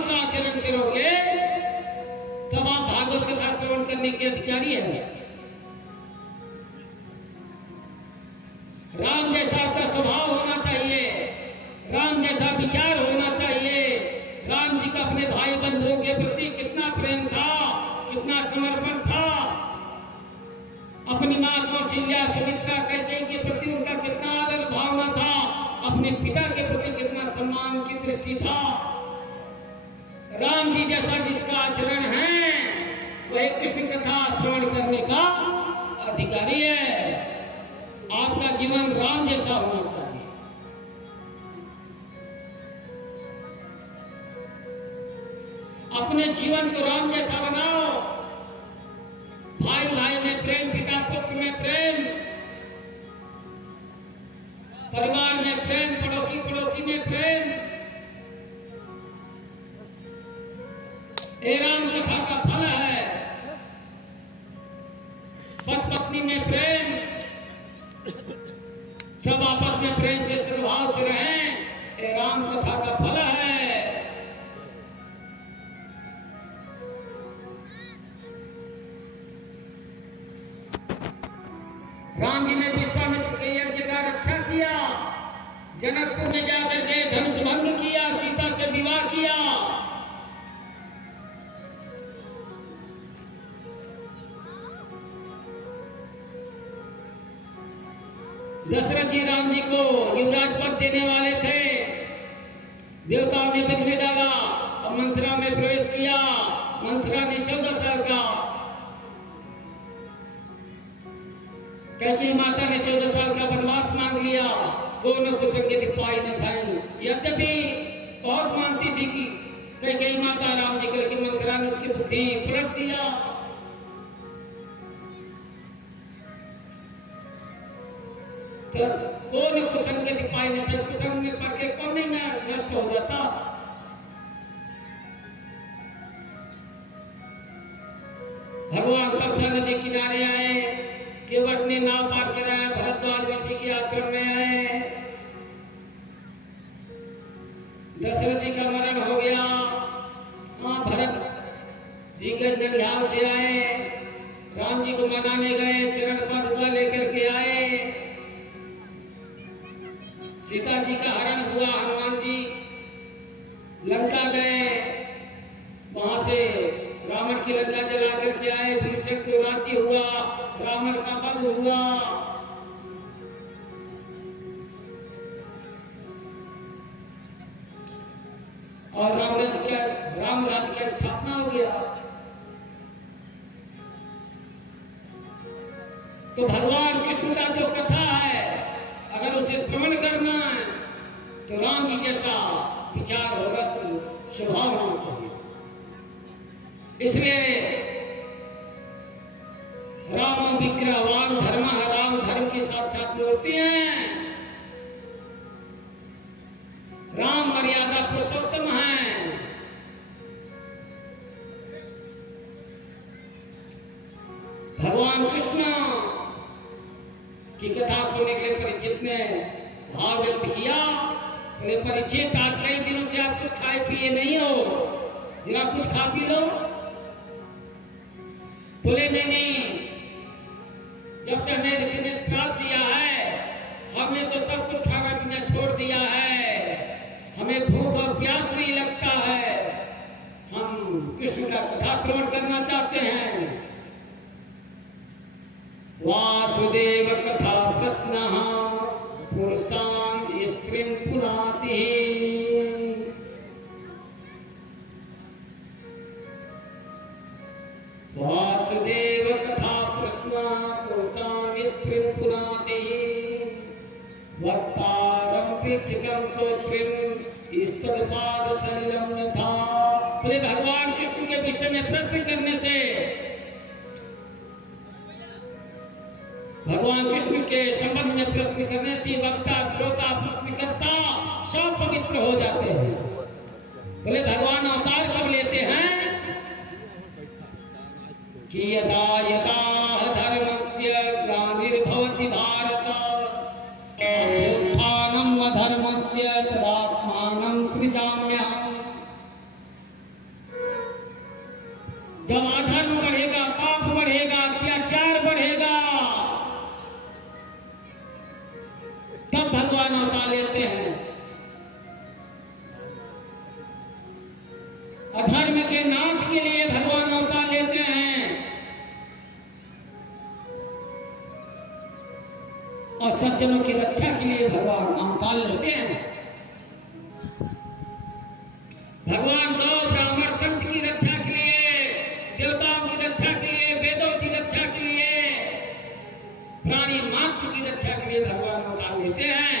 धर्म का आचरण करोगे तब आप भागवत कथा श्रवण करने के अधिकारी हैं। राम जैसा आपका स्वभाव होना चाहिए, राम जैसा विचार होना चाहिए। राम जी का अपने भाई बंधुओं के प्रति कितना प्रेम था, कितना समर्पण था। अपनी मां कौशल्या, सुमित्रा, कैकेयी के प्रति उनका कितना आदर भावना था, अपने पिता के प्रति कितना सम्मान की दृष्टि था। राम जी जैसा जिसका आचरण है वही कृष्ण कथा श्रवण करने का अधिकारी है। आपका जीवन राम जैसा होना चाहिए। अपने जीवन को राम जैसा बनाओ। भाई भाई में प्रेम, पिता पुत्र में प्रेम, परिवार में प्रेम, पड़ोसी पड़ोसी में प्रेम। ये राम कथा का फल है। पति पत्नी में प्रेम, सब आपस में प्रेम से सद्भाव से रहें, ये राम कथा का फल है। राम जी ने विश्वामित्र के यज्ञ का रक्षा किया, जनकपुर में जाकर के धनुष भंग किया, सीता से विवाह किया। दशरथ जी राम जी को युवराज पद देने वाले थे, देवताओं ने विघ्न डाला और मंथरा में प्रवेश किया। मंथरा ने 14 साल का, कैकेयी माता ने 14 साल का वनवास मांग लिया। दोनों कुसंगे पाई न साई। यद्यपि बहुत मानती थी कि कैकेयी माता राम जी को, लेकिन मंथरा ने उसकी बुद्धि पलट दिया। कौन कुसंग दिखाई नहीं सकता, कुसंग में पड़ के कौन नहीं नष्ट हो जाता। भगवान तपसा नदी किनारे आए, केवट ने नाव पार कराया, भरद्वाज ऋषि के आश्रम में आए। दशरथ जी का मरण हो गया। भरत जी के ननिहाल से आए, राम जी को मनाने गए, चरण पादुका लेकर के आए। सीता जी का हरण हुआ, हनुमान जी लंका गए, वहां से रावण की लंका जला करके आए। भीषण से राज्य हुआ, रावण का वध हुआ। और राम राज्य की स्थापना हो गया। तो भगवान कृष्ण का जो कथा है, अगर उसे श्रवण करना है तो राम जी जैसा विचार होगा, स्वभाव होना चाहिए। इसलिए राम विग्रहवान धर्म, राम धर्म की साक्षात मूर्ति हैं। राम मर्यादा पुरुषोत्तम है। भगवान कृष्ण की कथा सुनने के लिए परीक्षित ने भाव व्यक्त किया। परीक्षित, आज कई दिनों से आप कुछ खाए पिए नहीं हो, जरा कुछ खा पी लो। बोले नहीं, जब से हमें ऋषि ने श्राप दिया है, हमने तो सब कुछ खाना पीना छोड़ दिया है। हमें भूख और प्यास नहीं लगता है। हम कृष्ण का कथा श्रवण करना चाहते हैं। वासुदेव कथा प्रश्नः पुरुषान् स्त्रीन् पुनाति। वासुदेव कथा प्रश्नः पुरुषान् स्त्रीन् पुनाति। वक्तारं पृच्छकं श्रोत्रिं स्तदपाद सलिलं यथा। भगवान कृष्ण के विषय में प्रश्न करने से, भगवान कृष्ण के संबंध में प्रश्न करने से वक्ता, श्रोता, प्रश्नकर्ता सब पवित्र हो जाते हैं। बोले भगवान अवतार कब लेते हैं कि यदा यदा धर्मस्य ग्लानिर्भवति भारत अभ्युत्थानम् अधर्मस्य तदात्मानं सृजाम्यहम्। तब भगवान अवतार लेते हैं। अधर्म के नाश के लिए भगवान अवतार लेते हैं और सज्जनों की रक्षा के लिए भगवान अवतार लेते हैं। भगवान गौ ब्राह्मण संत की रक्षा के लिए, देवताओं की रक्षा के लिए, वेदों की रक्षा के लिए, प्राणी मात्र की रक्षा के लिए भगवान अवतार लेते हैं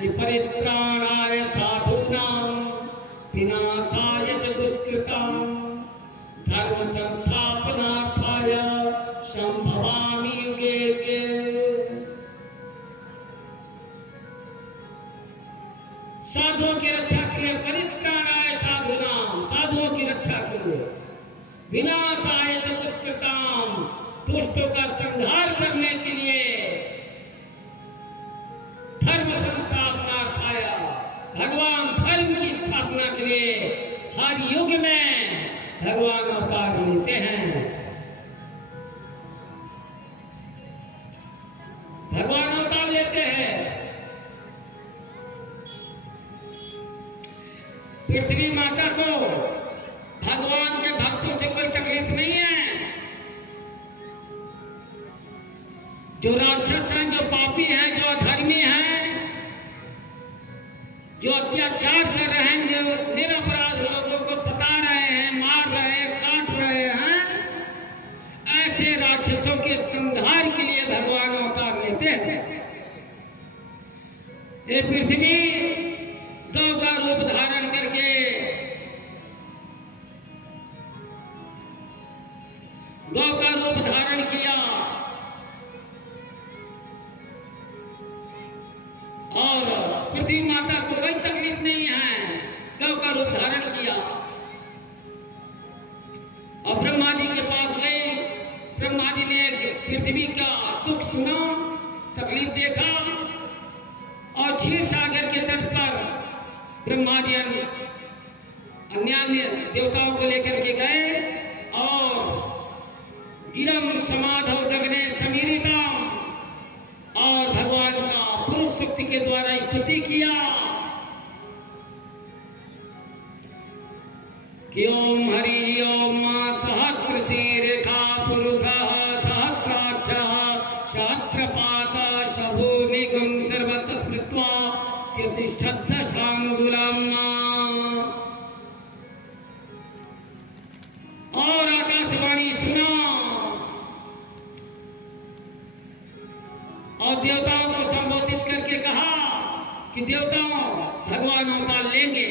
कि परित्राणाय साधूनां विनाशाय च दुष्कृतां धर्म संस्थापनार्थाय संभवामि युगे युगे। साधुओं की रक्षा के लिए, परित्राणाय साधूनां, साधुओं की रक्षा के लिए, विनाशाय च दुष्कृतां, दुष्टों का संहार करने के लिए, धर्म संस्थापनार्थाय, भगवान धर्म की स्थापना के लिए हर युग में भगवान अवतार लेते हैं। भगवान अवतार लेते हैं। पृथ्वी माता को भगवान के भक्तों से कोई तकलीफ नहीं है। जो राक्षस हैं, जो पापी हैं, जो अधर्मी हैं, जो अत्याचार कर रहे हैं, जो निरपराध लोगों को सता रहे हैं, मार रहे हैं, काट रहे हैं, ऐसे राक्षसों के संहार के लिए भगवान अवतार लेते हैं। ये पृथ्वी गौ का रूप धारण करके गौ का रूप धारण किया और पृथ्वी माता को कोई तकलीफ नहीं है, गौ का रूप धारण किया। और ब्रह्मा जी के पास गए, ब्रह्मा जी ने पृथ्वी का दुख सुना, तकलीफ देखा और क्षीर सागर के तट पर ब्रह्मा जी अन्य देवताओं को लेकर के गए और गिरम समाधौ गगने समीरिता और भगवान का पुरुष शक्ति के द्वारा स्तुति किया कि ओम हरि ओम सहस्र शीर्षा पुरुषः सहस्राक्षः सहस्रपातः शभूमिगं सर्वतः स्मृत्वा तिष्ठत् शाङ्गुलम्। और आकाशवाणी सुना और देवताओं को संबोधित करके कहा कि देवताओं, भगवान अवतार लेंगे।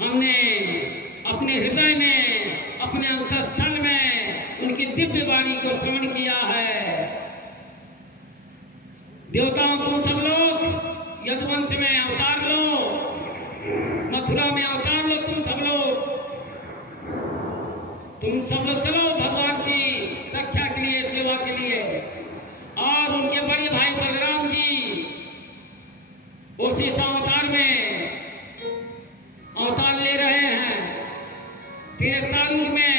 हमने अपने हृदय में, अपने अंतस्थल में उनकी दिव्य वाणी को श्रवण किया है। देवताओं, तुम सब लोग यदुवंश में अवतार लो, मथुरा में अवतार लो, तुम सब लोग चलो भगवान की रक्षा के लिए, सेवा के लिए। और उनके बड़े भाई बलराम जी उसी अवतार में अवतार ले रहे हैं। त्रेतायुग में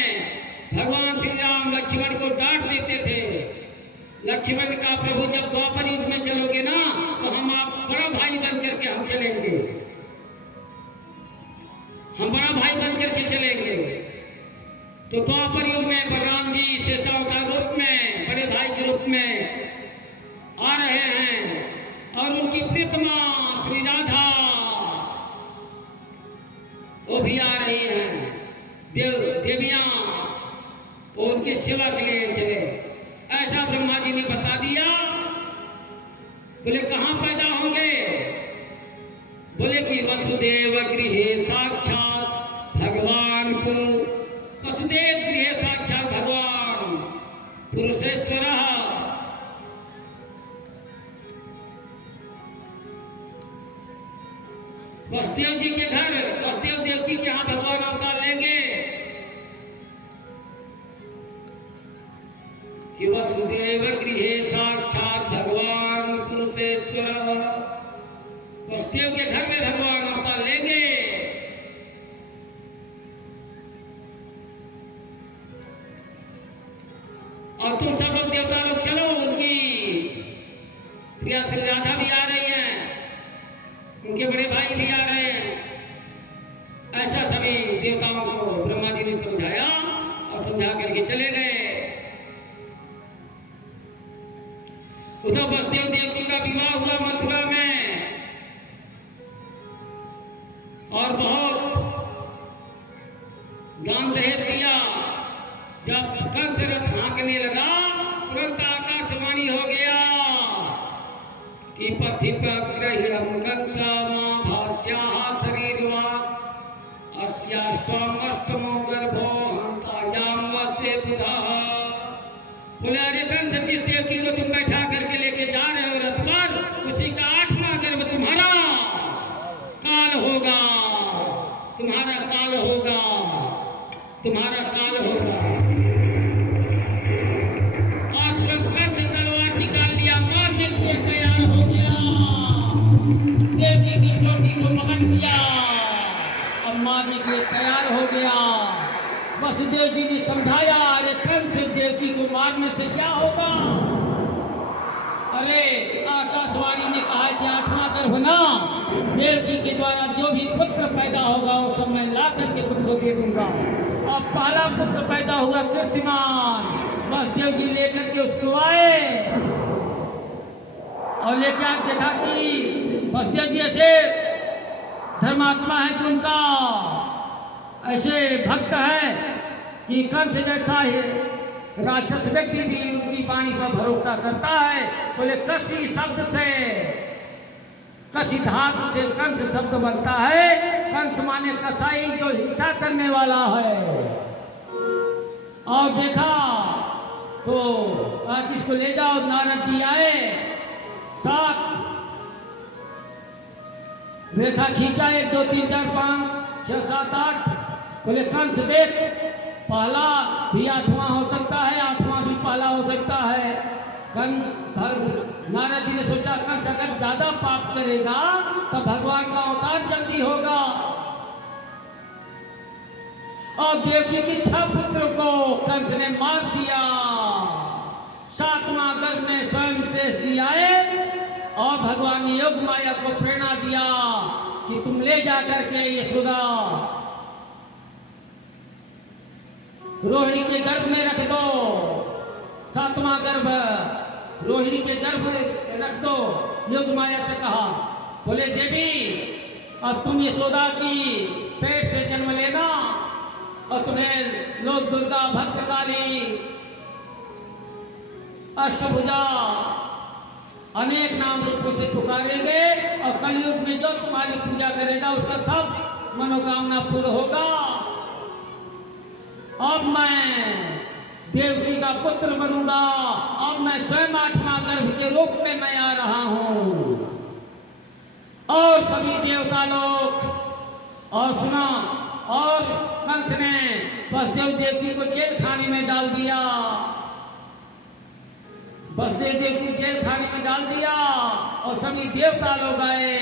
भगवान श्री राम लक्ष्मण को डांट देते थे। लक्ष्मण का प्रभु जब द्वापर युग में चलोगे ना तो हम आप बड़ा भाई बन करके हम चलेंगे, हम बड़ा भाई बन करके चलेंगे। तो द्वापर युग में बलराम जी शेषावतार रूप में, बड़े भाई के रूप में आ रहे हैं और उनकी प्रियतमा श्री राधा वो भी आ रही हैं। देवियां वो उनकी सेवा के लिए चले। ऐसा ब्रह्मा जी ने बता दिया। बोले कहाँ पैदा होंगे? बोले कि वसुदेव गृहे साक्षात भगवान वसुदेव गृहे साक्षात भगवान पुरुषेश्वर। वसुदेव जी के घर, वसुदेव देवकी के यहाँ भगवान अवतार लेंगे कि वसुदेव गृहे साक्षात भगवान पुरुषेश्वर। वसुदेव के घर में भगवान अवतार लेंगे। और तुम सब लोग देवता लोग चलो उनकी प्रिया श्री राधा भी आ रही हैं, उनके बड़े भाई भी आ रहे हैं। ऐसा सभी देवताओं को ब्रह्मा जी ने समझाया और समझा करके चले गए। उधर वसुदेव देवकी का विवाह हुआ मथुरा में और बहुत दान दहेज दिया। जब कंस रथ हाँकने लगा तुरंत आकाशवाणी हो गया कि पथिपग्रहिणं कंसमा भास्याः शरीरवाक् अस्याष्टम अष्टमो गर्भो हंतायाम वसे बुधः। बोले अरे कंस, जिस देवकी को तुम बैठा करके लेके जा रहे हो रथ पर, उसी का 8वां गर्भ तुम्हारा काल होगा, तुम्हारा काल होगा, तुम्हारा काल होगा। और तुरंत कंस तलवार निकाल लिया, मारने के लिए तैयार हो गया। देवकी की चोटी को पकड़ लिया और मारने के लिए तैयार हो गया। वसुदेव जी ने समझाया, अरे कंस, देवकी को मारने से क्या होगा? अरे आकाशवाणी ने कहा कि 8वां गर्भ ना, देवकी के द्वारा जो भी पुत्र पैदा होगा वो सब मैं ला करके तुमको दे दूंगा। और पहला पुत्र पैदा हुआ कीर्तिमान। वसुदेव जी लेकर के उसको आए और लेकर आके देखा कि वसुदेव जी ऐसे धर्मात्मा है कि उनका ऐसे भक्त है कि कंस जैसा ही राक्षस व्यक्ति भी उनकी वाणी पर भरोसा करता है। बोले कसी शब्द से, कसी धातु से कंस शब्द बनता है। कंस माने कसाई, जो हिंसा करने वाला है। और देखा तो आज इसको ले जाओ। नारद जी आए, 7 रेखा खींचा, 1 2 3 4 5 6 7 8। बोले कंस देख, पहला भी 8वां हो सकता है, 8वां भी पहला हो सकता है। कंस, नारद जी ने सोचा कंस अगर ज्यादा पाप करेगा तो भगवान का अवतार जल्दी होगा। और देवकी की 6 पुत्र को कंस ने मार दिया। 7वां गर्भ में स्वयं शेष जी आए और भगवान ने योग माया को प्रेरणा दिया कि तुम ले जा करके यशोदा रोहिणी के गर्भ में रख दो। 7वां गर्भ रोहिणी के गर्भ में रख दो। योग माया से कहा, बोले देवी अब तुम यशोदा की पेट से जन्म लेना और तुम्हें लोग दुर्गा, भद्रकाली, अष्टभुजा अनेक नाम रूपों से पुकारेंगे और कलयुग में जो तुम्हारी पूजा करेगा उसका सब मनोकामना पूर्ण होगा। अब मैं देवकी का पुत्र बनूंगा। अब मैं स्वयं 8वां गर्भ के रूप में मैं आ रहा हूं। और सभी देवता लोग और सुना, और कंस ने वसुदेव देवकी को जेल खाने में डाल दिया। वसुदेव देवकी जेल खाने में डाल दिया और सभी देवता लोग आए,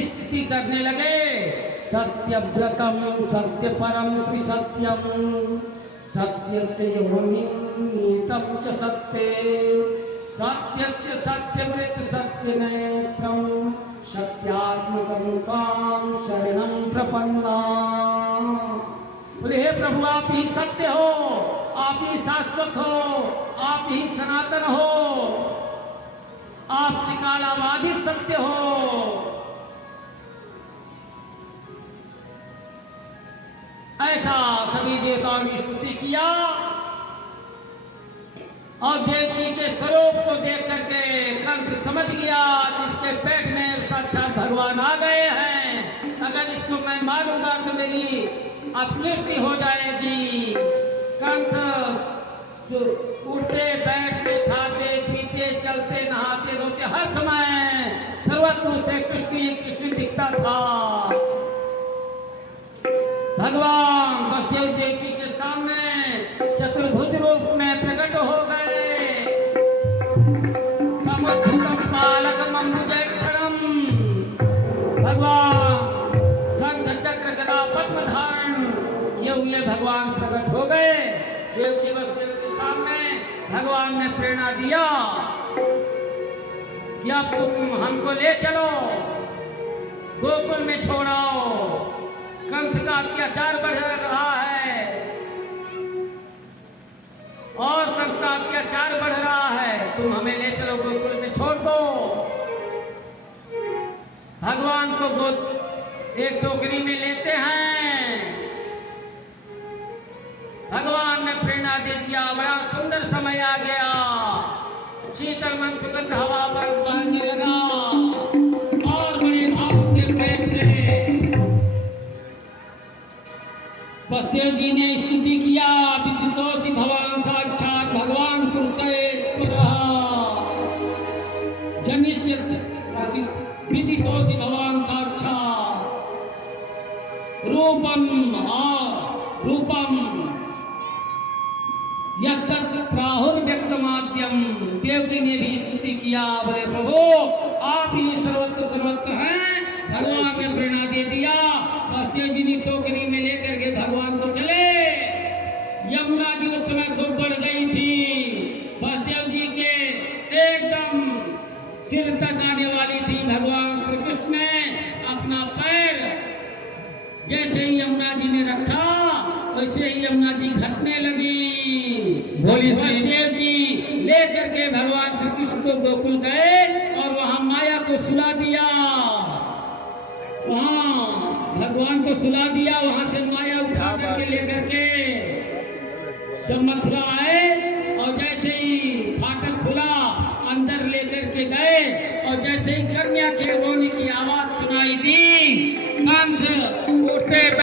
स्तुति करने लगे। सत्यव्रतम सत्य परम त्रिसत्यम सत्यस्य योनितम च सत्ये सत्यस्य सत्यमृत सत्यनेत्रम सत्यात्मकं त्वां शरणं प्रपन्ना। बोले हे प्रभु, आप ही सत्य हो, आप ही शाश्वत हो, आप ही सनातन हो, आप त्रिकालावादी सत्य हो। ऐसा सभी देवताओं ने स्तुति किया और देवकी के स्वरूप को देख करके कंस समझ गया जिसके पेट में साक्षात भगवान आ गए हैं। अगर इसको मैं मारूंगा तो मेरी अपकीर्ति हो जाएगी। कंस उठते, बैठते, खाते, पीते, चलते, नहाते, धोते, हर समय सर्वत्र से कृष्ण कृष्ण दिखता था। भगवान वसुदेव देवकी के सामने चतुर्भुज रूप में प्रकट हो गए। तमोद्धुतम पालकम अम्बुजैक्षणम। भगवान शंख चक्र गदा पद्म धारण किए हुए भगवान प्रकट हो गए। देवकी वसुदेव के सामने भगवान ने प्रेरणा दिया कि अब तुम हमको ले चलो, गोकुल में छोड़ाओ, कंस का अत्याचार बढ़ रहा है और कंस का अत्याचार बढ़ रहा है, तुम हमें ले चलो, गोकुल में छोड़ दो। भगवान को एक टोकरी में लेते हैं, भगवान ने प्रेरणा दे दिया, बड़ा सुंदर समय आ गया, शीतल मन सुगंध हवा पर बहने लगा और बड़े भाव से प्रेम से वसुदेव जी ने स्तुति किया, विदितोऽसि भवान् साक्षात् भगवान पुरुषेश्वरः जनिष्यति विदितोऽसि भवान् साक्षात् रूपम यत्तत् प्राहुर्व्यक्तमाद्यम। देवकी ने भी स्तुति किया, बोले प्रभु आप ही सर्वत्र सर्वत्र हैं। भगवान ने प्रेरणा दे दिया, वसुदेव जी ने टोकरी में लेकर के भगवान को चले। यमुना जी उस समय खूब बढ़ गई थी, वसुदेव जी के एकदम सिर तक आने वाली थी। भगवान श्री कृष्ण ने अपना पैर जैसे ही यमुना जी ने रखा, वैसे ही यमुना जी घटने लगी। वसुदेव जी ले करके भगवान श्री कृष्ण को गोकुल गए और वहां माया को सुला दिया, वहां भगवान को सुला दिया, वहां से माया उठा करके लेकर के जब मथुरा आए और जैसे ही फाटक खुला अंदर लेकर के गए और जैसे ही कन्या के रोने की आवाज सुनाई दी, कान से